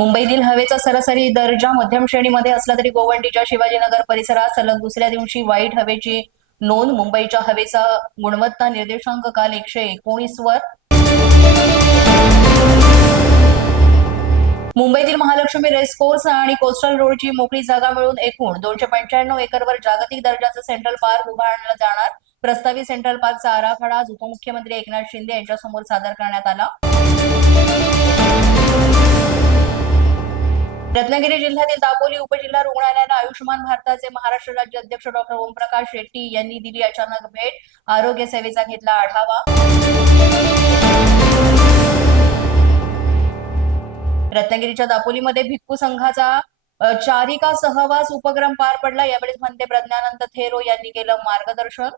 मुंबईतील हवेचा सरासरी दर्जा मध्यम श्रेणीमध्ये असला तरी गोवंडीच्या शिवाजीनगर परिसरात सलग दुसऱ्या दिवशी वाईट हवेची नोंद. मुंबईच्या हवेचा गुणवत्ता निर्देशांक काल एकशे एकोणीस वर. मुंबईतील महालक्ष्मी रेसकोर्स आणि कोस्टल रोडची मोकळी जागा मिळून एकूण दोनशे पंच्याण्णव एकरवर जागतिक दर्जाचं सेंट्रल पार्क उभारलं जाणार. प्रस्तावित सेंट्रल पार्कचा आराखडा आज उपमुख्यमंत्री एकनाथ शिंदे यांच्यासमोर सादर करण्यात आला. रत्नागिरी जिल्ह्यातील दापोली उपजिल्हा रुग्णालयाला आयुष्यमान भारताचे महाराष्ट्र राज्य अध्यक्ष डॉक्टर ओमप्रकाश शेट्टी यांनी दिली अचानक भेट. आरोग्य सेवेचा घेतला आढावा. रत्नागिरीच्या दापोलीमध्ये भिक्खू संघाचा चारिका सहवास उपक्रम पार पडला. यावेळी म्हणते प्रज्ञानंद थेरो यांनी केलं मार्गदर्शन.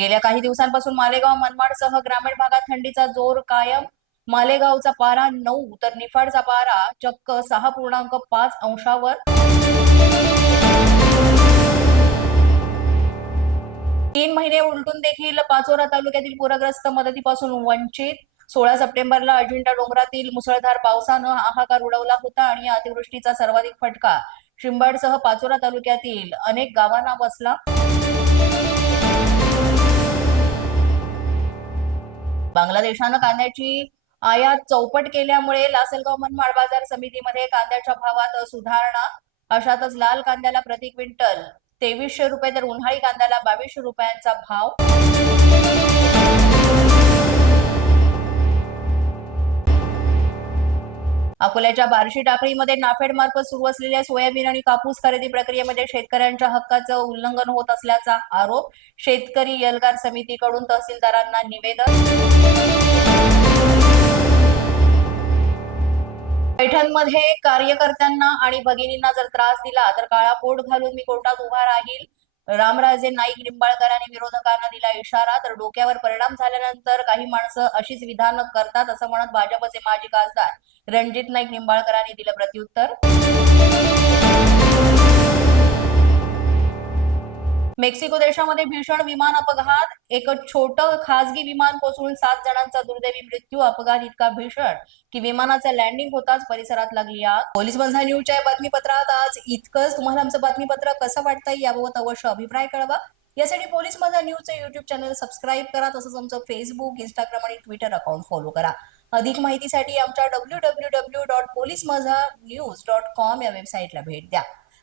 गेल्या काही दिवसांपासून मालेगाव मनमाडसह ग्रामीण भागात थंडीचा जोर कायम. मालेगावचा पारा नऊ तर निफाडचा पारा चक्क सहा पूर्णांक पाच अंशावर. तीन महिने उलटून देखील पाचोरा तालुक्यातील पूरग्रस्त मदतीपासून वंचित. सोळा सप्टेंबरला अजिंठा डोंगरातील मुसळधार पावसानं हाहाकार उडवला होता आणि या अतिवृष्टीचा सर्वाधिक फटका. शिंबाडसह पाचोरा तालुक्यातील अनेक गावांना बसला. बांगलादेशानं कांद्याची आयात चौपट केल्यामुळे लासलगाव मनमाड बाजार समितीमध्ये कांद्याच्या भावात सुधारणा. अशातच लाल कांद्याला प्रति क्विंटल तेवीसशे रुपये तर उन्हाळी कांद्याला बावीसशे रुपयांचा भाव. अकोल्याच्या बार्शी टाकळीमध्ये नाफेड मार्फत सुरू असलेल्या सोयाबीन आणि कापूस खरेदी प्रक्रियेमध्ये शेतकऱ्यांच्या हक्काचं उल्लंघन होत असल्याचा आरोप शेतकरी एल्गार समितीकडून तहसीलदारांना निवेदन. पैठणमध्ये कार्यकर्त्यांना आणि भगिनींना जर त्रास दिला तर काळा पोट घालून मी कोर्टात उभा राहील. रामराजे नाईक निंबाळकरांनी विरोधकांना दिला इशारा. तर डोक्यावर परिणाम झाल्यानंतर काही माणसं अशीच विधान करतात असं म्हणत भाजपचे माजी खासदार रणजित नाईक निंबाळकरांनी दिलं प्रत्युत्तर. मेक्सिको देशामध्ये भीषण विमान अपघात एक छोटं खासगी विमान कोसळून सात जणांचा दुर्दैवी मृत्यू अपघात इतका भीषण की विमानाचं लँडिंग होताच परिसरात लागली आग. पोलीस बंधा न्यूजच्या बातमीपत्रात आज इतकंच. तुम्हाला आमचं बातमीपत्र कसं वाटतंय याबाबत अवश्य अभिप्राय कळवा. यासाठी पोलीस माझा न्यूजचं युट्यूब चॅनल सबस्क्राईब करा तसंच आमचं फेसबुक इंस्टाग्राम आणि ट्विटर अकाउंट फॉलो करा. अधिक माहितीसाठी आमच्या W W W dot police Majha news dot com या वेबसाईटला भेट द्या.